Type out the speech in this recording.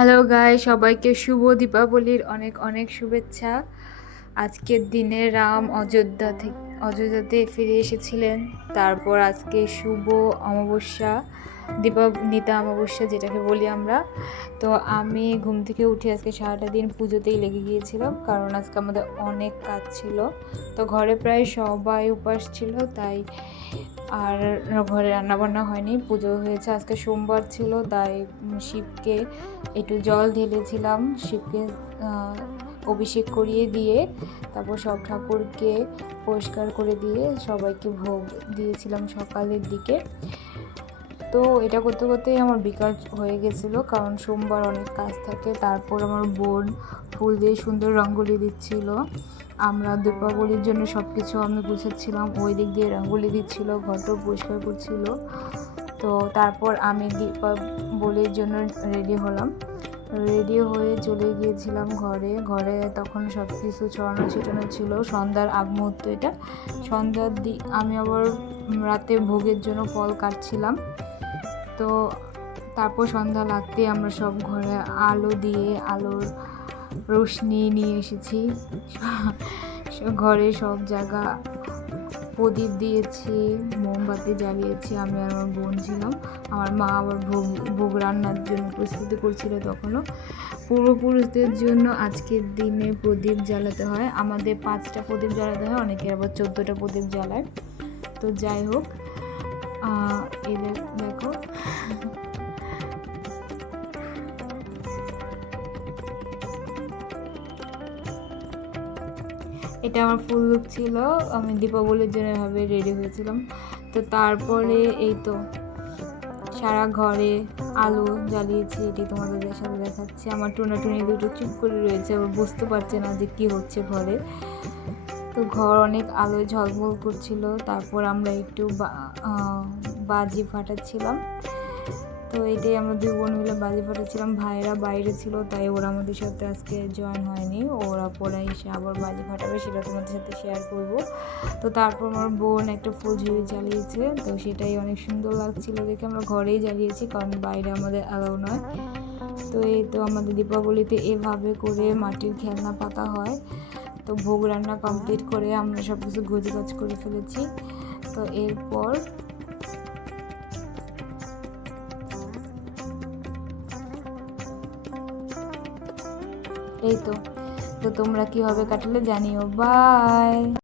Hello guy, সবাইকে শুভ দীপাবলির অনেক অনেক শুভেচ্ছা। আজকের দিনে রাম অযোধ্যাতে ফিরে এসেছিলেন। তারপর আজকে শুভ অমাবস্যা, নিতা অমাবস্যা যেটাকে বলি আমরা। তো আমি ঘুম থেকে উঠে আজকে সারাটা দিন পুজোতেই লেগে গিয়েছিলাম, কারণ আজকে আমাদের অনেক কাজ ছিল। তো ঘরে প্রায় সবাই উপাস ছিল, তাই আর ঘরে রান্নাবান্না হয়নি, পুজো হয়েছে। আজকে সোমবার ছিল, তাই শিবকে একটু জল ঢেলেছিলাম, শিবকে অভিষেক করিয়ে দিয়ে তারপর সব ঠাকুরকে পরিষ্কার করে দিয়ে সবাইকে ভোগ দিয়েছিলাম সকালের দিকে। তো এটা করতে করতেই আমার বিকাল হয়ে গেছিলো, কারণ সোমবার অনেক কাজ থাকে। তারপর আমার বোন ফুল দিয়ে সুন্দর রঙ্গোলি দিচ্ছিল। আমরা দীপাবলির জন্য সব কিছু আমি গুছাচ্ছিলাম, ওই দিক দিয়ে রঙ্গোলি দিচ্ছিল, ঘরটাও পরিষ্কার করছিল। তো তারপর আমি দীপাবলির জন্য রেডি হলাম, রেডি হয়ে চলে গিয়েছিলাম ঘরে। তখন সব কিছু ছড়ানো ছিটানো ছিল, সন্ধ্যার আগ মুহূর্ত এটা। সন্ধ্যার আমি আবার রাতে ভোগের জন্য ফল কাটছিলাম। তো তারপর সন্ধ্যা লাগতে আমরা সব ঘরে আলোর রোশনি নিয়ে এসেছি। ঘরে সব জায়গা প্রদীপ দিয়েছি, মোমবাতি জ্বালিয়েছি। আমি আর আমার বোন ছিলাম। আমার মা আবার ভোগ রান্নার জন্য প্রস্তুতি করছিল। তখনও পূর্বপুরুষদের জন্য আজকের দিনে প্রদীপ জ্বালাতে হয়। আমাদের 5টা প্রদীপ জ্বালাতে হয়, অনেকের আবার 14টা প্রদীপ জ্বালায়। তো যাই হোক, এদের দেখো এটা আমার ফুল লুক ছিল। আমি দীপাবলির জন্য এভাবে রেডি হয়েছিলাম। তো তারপরে এই তো সারা ঘরে আলো জ্বালিয়েছি, এটি তোমাদের সাথে দেখাচ্ছি। আমার টুনি দুটো চুপ করে রয়েছে, আবার বুঝতে পারছে না যে কি হচ্ছে ঘরে। তো ঘর অনেক আলোয় ঝলমল করছিল। তারপর আমরা একটু বাজি ফাটাচ্ছিলাম। তো এটাই আমরা দুই বোন মিলে বাজি ফাটাচ্ছিলাম। ভাইয়েরা বাইরে ছিল, তাই ওরা আমাদের সাথে আজকে জয়েন হয়নি। ওরা পরে এসে আবার বাজি ফাটাবে, সেটা তোমাদের সাথে শেয়ার করব। তো তারপর আমার বোন একটা ফুলঝুরি জ্বালিয়েছে, তো সেটাই অনেক সুন্দর লাগছিল দেখে। আমরা ঘরেই জ্বালিয়েছি, কারণ বাইরে আমাদের অ্যালাউ নয়। তো এই তো আমাদের দীপাবলিতে এভাবে করে মাটির খেলনা পাতা হয়। তো ভোগ রান্না কমপ্লিট করে আমরা সব কিছু গোছগাছ করে ফেলেছি। তো এরপর এই তো তোমরা কিভাবে কাটালে জানিও। বাই।